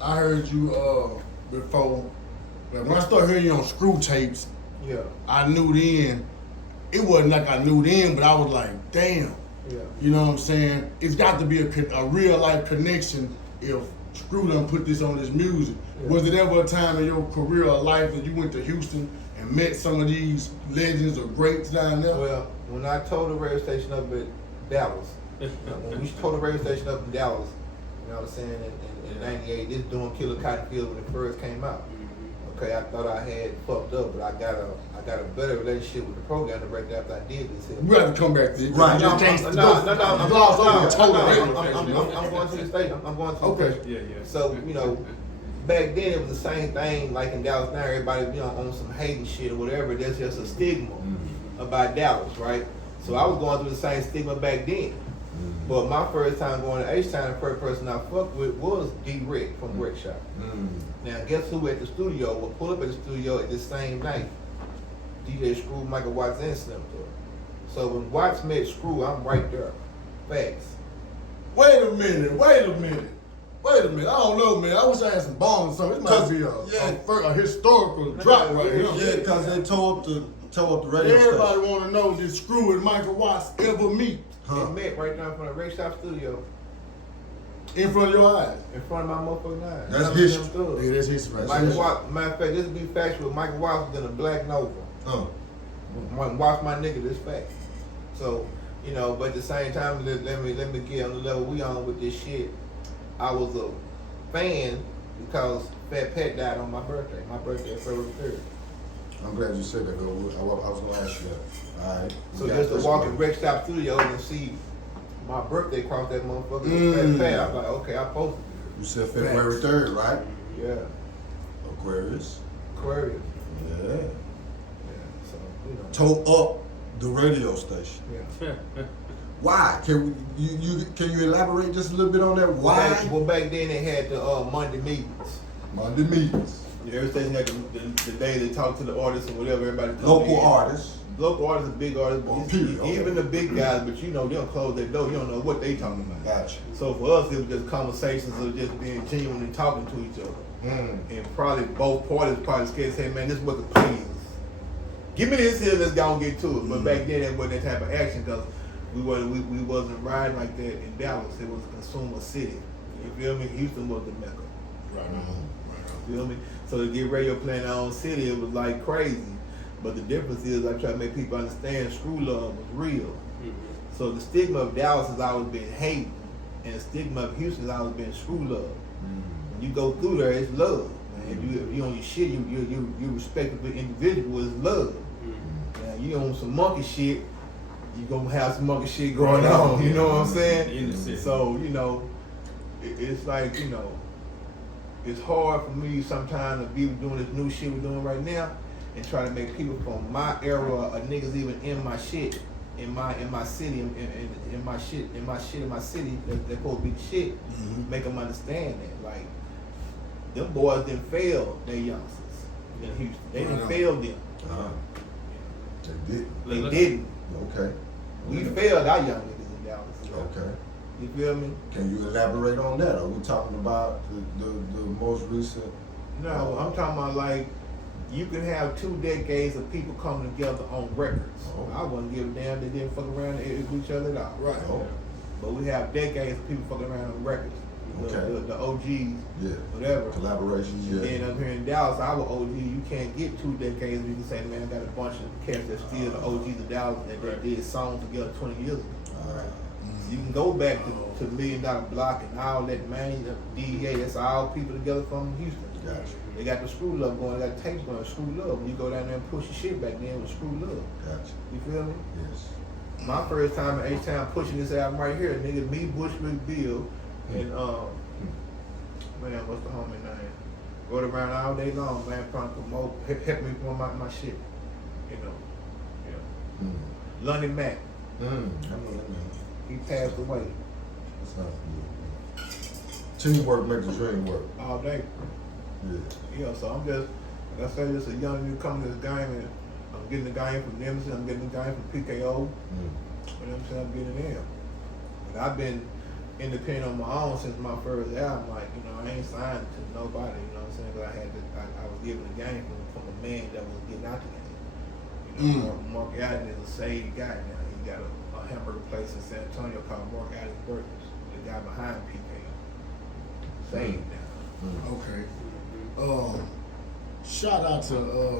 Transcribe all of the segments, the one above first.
I heard you before. Like when I started hearing you on screw tapes, Yeah. I knew then. It wasn't like I knew then, but I was like, damn. Yeah. You know what I'm saying? It's got to be a real life connection if Screw done put this on his music. Yeah. Was it ever a time in your career or life that you went to Houston and met some of these legends or greats down there? Well, when I told the radio station up at Dallas, when we told the radio station up in Dallas, you know what I'm saying, in '98, this doing Killer Cotton Field when it first came out. Okay, I thought I had fucked up, but I got a better relationship with the program director after I did this here. We have to come back to it. Right. No, I'm going to the station. I'm going to the Okay. station. Yeah. So, you know, back then it was the same thing like in Dallas now. Everybody, you know, on some hating shit or whatever. There's just a stigma about Dallas, right? So I was going through the same stigma back then. But my first time going to H-Town, the first person I fucked with was D-Rick from Brick Shop. Now, guess who at the studio will pull up at the studio at the same night? DJ Screw, Michael Watts, and Slim Thug. So when Watts met Screw, I'm right there. Facts. Wait a minute. I don't know, man. I wish I had some bombs or something. It might be a historical drop right here. Yeah, because they tore up the radio Everybody station. want to know, did Screw and Michael Watts ever meet They met right now in front of the Brick Shop studio, in front of your eyes? in front of my motherfucking eyes. That's Slim history. Thug. Yeah, that's history right Michael there. Watts, matter of fact, this be factual. Michael Watts was in a Black Nova. Watch my nigga, this fact. So, you know, but at the same time, let me get on the level we on with this shit. I was a fan because Fat Pat died on my birthday. My birthday is February 3rd. I'm glad you said that, though. I was going to ask you that. All right. So just to walk in Brick Shop Studios and see my birthday cross that motherfucker with Fat Pat, I'm like, okay, I posted You said February 3rd, right? it. Yeah. Aquarius. Aquarius. Yeah. Yeah. So, you know. Tore up the radio station. Yeah. Why? Can you elaborate just a little bit on that? Why? Back then they had the Monday meetings. Monday meetings. Yeah, every station had the day they talk to the artists and whatever, everybody come Local in. artists. Local artists and big artists, Oh, but period, okay. even the big guys, but you know, they'll close their door, you don't know what they talking about. Gotcha. So for us, it was just conversations of just being genuine and talking to each other. And probably both parties probably scared to say, man, this is what the play is. Give me this here, let's go and get to it. But back then, that wasn't that type of action because we wasn't riding like that in Dallas. It was a consumer city. You feel me? Houston was the Mecca. Right. You feel me? So to get radio playing in our own city, it was like crazy. But the difference is I try to make people understand Screw Love was real. So the stigma of Dallas has always been hate, and the stigma of Houston has always been Screw Love. When you go through there, it's love. Man. If you on your shit, you respect the individual, it's love. Now you on some monkey shit, you gonna have some monkey shit going on. You know what I'm saying? So you know, it's like, you know, it's hard for me sometimes to be doing this new shit we're doing right now and try to make people from my era of niggas even in my shit, in my city, in my city that's supposed to be the shit, make them understand that. Like, them boys didn't fail their youngsters in Houston. They didn't fail them. They did. They didn't. Okay. We failed our young niggas in Dallas. Okay. You feel me? Can you elaborate on that? Are we talking about the most recent? No, I'm talking about like, you can have 2 decades of people coming together on records. Oh. I wouldn't give a damn they didn't fuck around with each other at all. Right. Oh. But we have decades of people fucking around on records. Okay. The OGs, Yeah. whatever. Collaboration, yeah. Then up here in Dallas, our OG, you can't get 2 decades where you can say, man, I got a bunch of cats that's still the OGs of Dallas that they did songs together 20 years ago. All right. So you can go back to $1 Million Block and all that, man, DEA, that's all people together from Houston. Gotcha. They got the Screw Love going, they got tapes going, Screw Love. When you go down there and push your shit back then with Screw Love. Gotcha. You feel me? Yes. My first time in H-Town pushing this album right here, nigga, me, Bushwick Bill, and man, what's the homie name? Rode around all day long, man, trying to promote, help me promote my shit. You know. Yeah. Lonnie Mack, I know that man. he passed away That's not good. Teamwork makes the dream work. all day. Yeah. Yeah, so I'm just, like I say, just a young nigga coming to this game, and I'm getting the game from Nemesis, I'm getting the game from PKO. You know what I'm saying? I'm getting it in. And I've been independent on my own since my first album. Like, you know, I ain't signed to nobody, you know what I'm saying? But I was given the game from a man that was getting out the game. You know, Mark Allen is a saved guy now. He got a hamburger place in San Antonio called Mark Allen Burgers. The guy behind PK. Saved now. Okay. Shout out to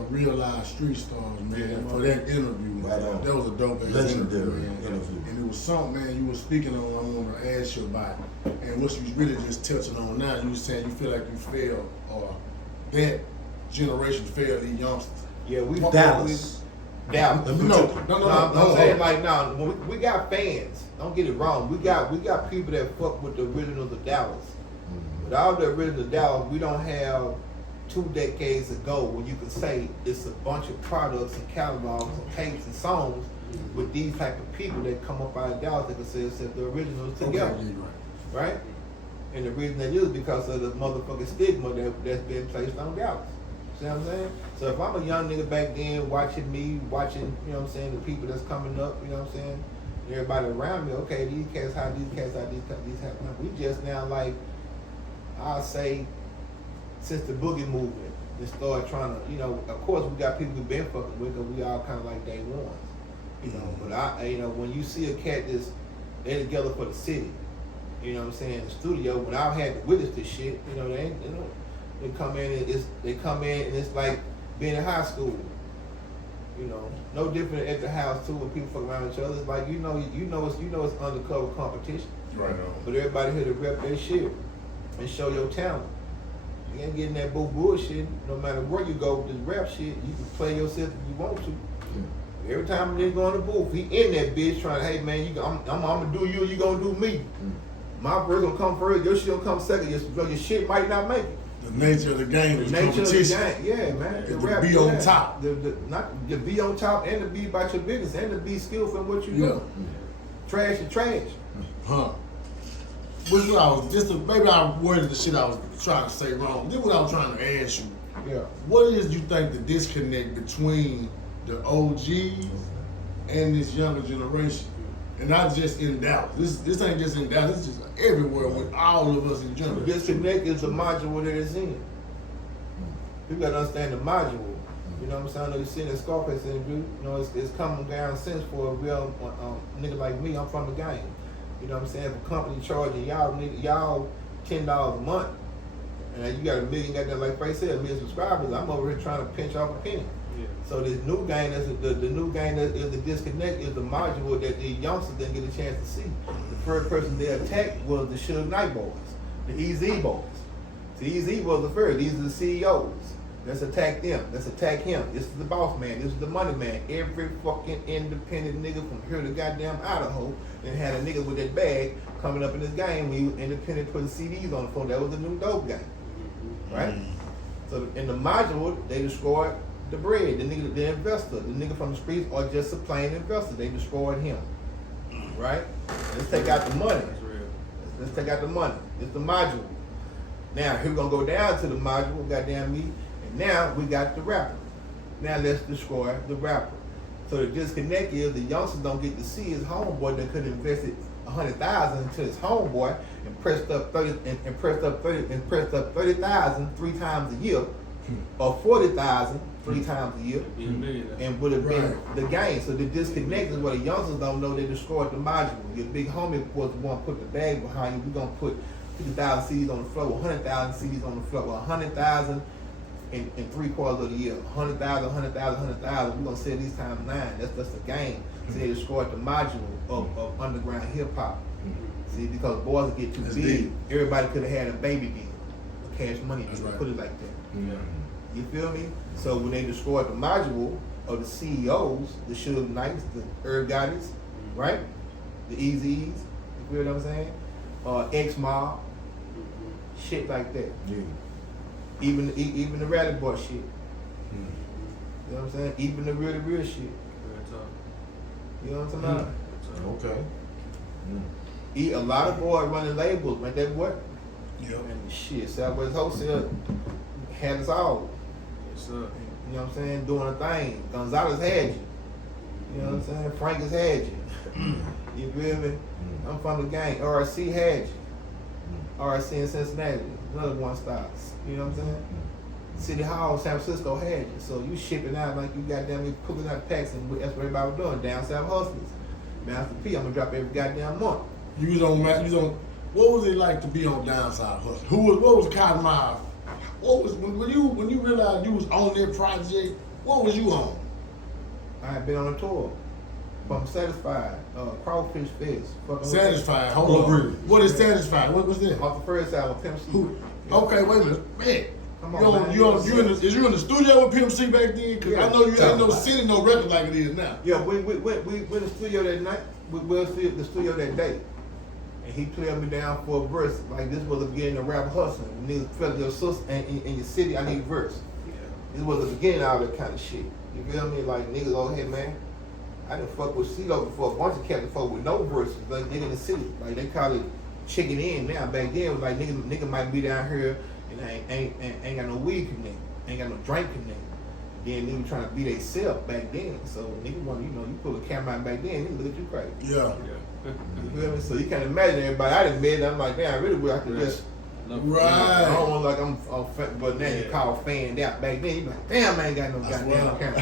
Real Live Street Stars, man, for that interview. Right on. That was a dope Legendary interview. And it was something, man, you were speaking on, I want to ask you about. And what you was really just touching on now, you were saying you feel like you failed, or that generation failed these youngsters. Yeah, we Dallas. Dallas. No. I'm saying like now, we got fans. Don't get it wrong. We got people that fuck with the originals of Dallas. But all the originals of Dallas, we don't have 2 decades ago when you could say it's a bunch of products and catalogs and tapes and songs with these type of people that come up out of Dallas that can say it's the originals together. Okay, right? And the reason that is because of the motherfucking stigma that's been placed on Dallas. See what I'm saying? So if I'm a young nigga back then watching, you know what I'm saying, the people that's coming up, you know what I'm saying, and everybody around me, okay, these cats have. We just now, like, I'll say, since the boogie movement, they started trying to, you know, of course we got people we've been fucking with, because we all kind of like day ones, you know. But you know, when you see a cat that's, they together for the city, you know what I'm saying, in the studio, when I've had to witness this shit, you know, they come in and it's like being in high school, you know, no different at the house too when people fuck around each other. It's like you know it's undercover competition. Right on. But everybody here to rep their shit and show your talent. You ain't getting that bullshit. No matter where you go with this rap shit, you can play yourself if you want to. Every time a nigga go in the booth, he in that bitch trying to, hey man, I'm gonna do you, you gonna do me. My verse gonna come first, your shit gonna come second. Your shit might not make it. The nature of the game is nature competition. Of the game, yeah, man. To rap, be on top. Not to be on top and to be about your business and to be skillful in what you do. Trash is trash. Huh. Which what I was maybe I worded the shit I was trying to say wrong. This is what I was trying to ask you. Yeah. What is you think the disconnect between the OGs and this younger generation? And not just in Dallas. This ain't just in Dallas, this is just everywhere with all of us in general. The disconnect is the module that it's in. You gotta understand the module. You know what I'm saying? I know you seen that Scarface interview. You know, it's common down sense for a real nigga like me. I'm from the game. You know what I'm saying? If a company charging y'all $10 a month, and you got a million, like Ray said, 1 million subscribers, I'm over here trying to pinch off a penny. Yeah. So this new game, the new game that is the disconnect, is the module that the youngsters didn't get a chance to see. The first person they attacked was the Suge Knight boys, the EZ boys. The EZ was the first. These are the CEOs. Let's attack them. Let's attack him. This is the boss man. This is the money man. Every fucking independent nigga from here to goddamn Idaho and had a nigga with that bag coming up in this game when he was independent putting CDs on the phone. That was the new dope game. Right? So in the module, they destroyed the bread, the investor, the nigga from the streets, or just a plain investor. They destroyed him. Right? Let's take out the money. Let's take out the money. It's the module. Now, here we're gonna go down to the module, goddamn me. Now we got the rapper. Now let's destroy the rapper. So the disconnect is the youngsters don't get to see his homeboy that could have invested $100,000 into his homeboy and pressed up 30,000 3 times a year, or 40,000 3 times a year, and would have been the game. So the disconnect is what the youngsters don't know. They destroyed the module. Your big homie was the one put the bag behind you. We're gonna put 50,000 CDs on the floor, 100,000 CDs on the floor, 100,000 in 3/4 of the year, 100,000, 100,000, 100,000. We're gonna sell these times 9. That's the game. So they destroyed the module of underground hip hop. See, because boys get too big, everybody could have had a baby deal, a cash money deal. Put it like that. You feel me? So when they destroyed the module of the CEOs, the Suge Knights, the Herb Gottis, right? The EZs, you feel what I'm saying? X-Mob, shit like that. Yeah. Even the Rally Boy shit. You know what I'm saying? Even the real shit. You know what I'm talking about? Okay. A lot of boys running labels, like that boy. Yeah. And shit, Southwest Wholesale had us all. Yes, sir. You know what I'm saying? Doing a thing. Gonzalez had you. You know what I'm saying? Frank has had you. You feel me? I'm from the gang. RC had you. RC in Cincinnati, another one stops. You know what I'm saying? City Hall, San Francisco had you. So you shipping out like you goddamn pulling out packs, and that's what everybody was doing. Down south hustlers. Master P, I'm gonna drop every goddamn month. You was on. What was it like to be on Downside Hustle? What was Kottonmouth? What was when you realized you was on that project? What was you on? I had been on a tour from Satisfied, Crawfish Fest. Satisfied. Oh, Hold on. really? What is Satisfied? What was that? Off the first album, Pimp C. Who? Okay, wait a minute, man. Come on, man. Is you in the studio with Pimp C back then? Cause Yeah. I know you ain't no sitting no record like it is now. Yeah, we went in the studio that night. We went to the studio that day. And he played me down for a verse. Like, this was the beginning of rap hustling. Niggas felt your sister in your city, I need a verse. This was the beginning of all that kind of shit. You feel me? Like, niggas, oh, hey, man. I done fuck with CeeLo before. A bunch of cats fuck with no verses. Like, nigga in the city. Like, they call it checking in now. Back then, it was like, nigga might be down here and ain't got no weed connect. Ain't got no drink connect. Then nigga trying to be they self back then. So, nigga want, you pull a camera out back then, nigga look at you crazy. Yeah. You feel me? So you can't imagine everybody I done met. I'm like, man, I really wish I could just. Right. I don't want like I'm but now you call fanned out. Back then you be like, damn, I ain't got no That's goddamn wild. camera.